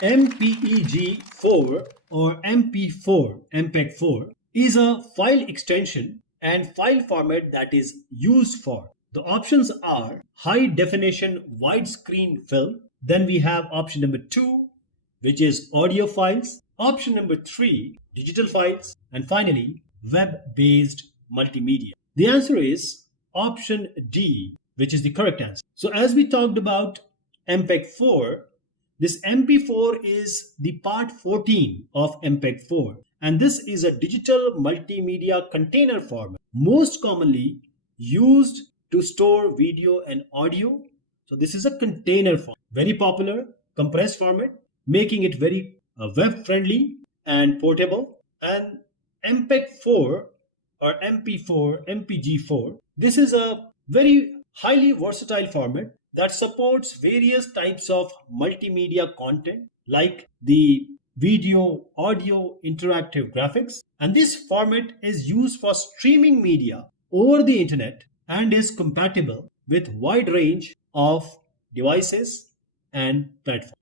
MPEG-4 or MP4, MPEG-4 is a file extension and file format that is used for. The options are high definition widescreen film. Then we have option number 2, which is audio files. Option number 3, digital files. And finally, web-based multimedia. The answer is option D, which is the correct answer. So as we talked about MPEG-4, this MP4 is the part 14 of MPEG-4, and this is a digital multimedia container format most commonly used to store video and audio. So this is a container format, very popular, compressed format, making it very web friendly and portable. And MPEG-4 or MP4, MPG-4, this is a very highly versatile format that supports various types of multimedia content like the video, audio, interactive graphics. And this format is used for streaming media over the internet and is compatible with wide range of devices and platforms.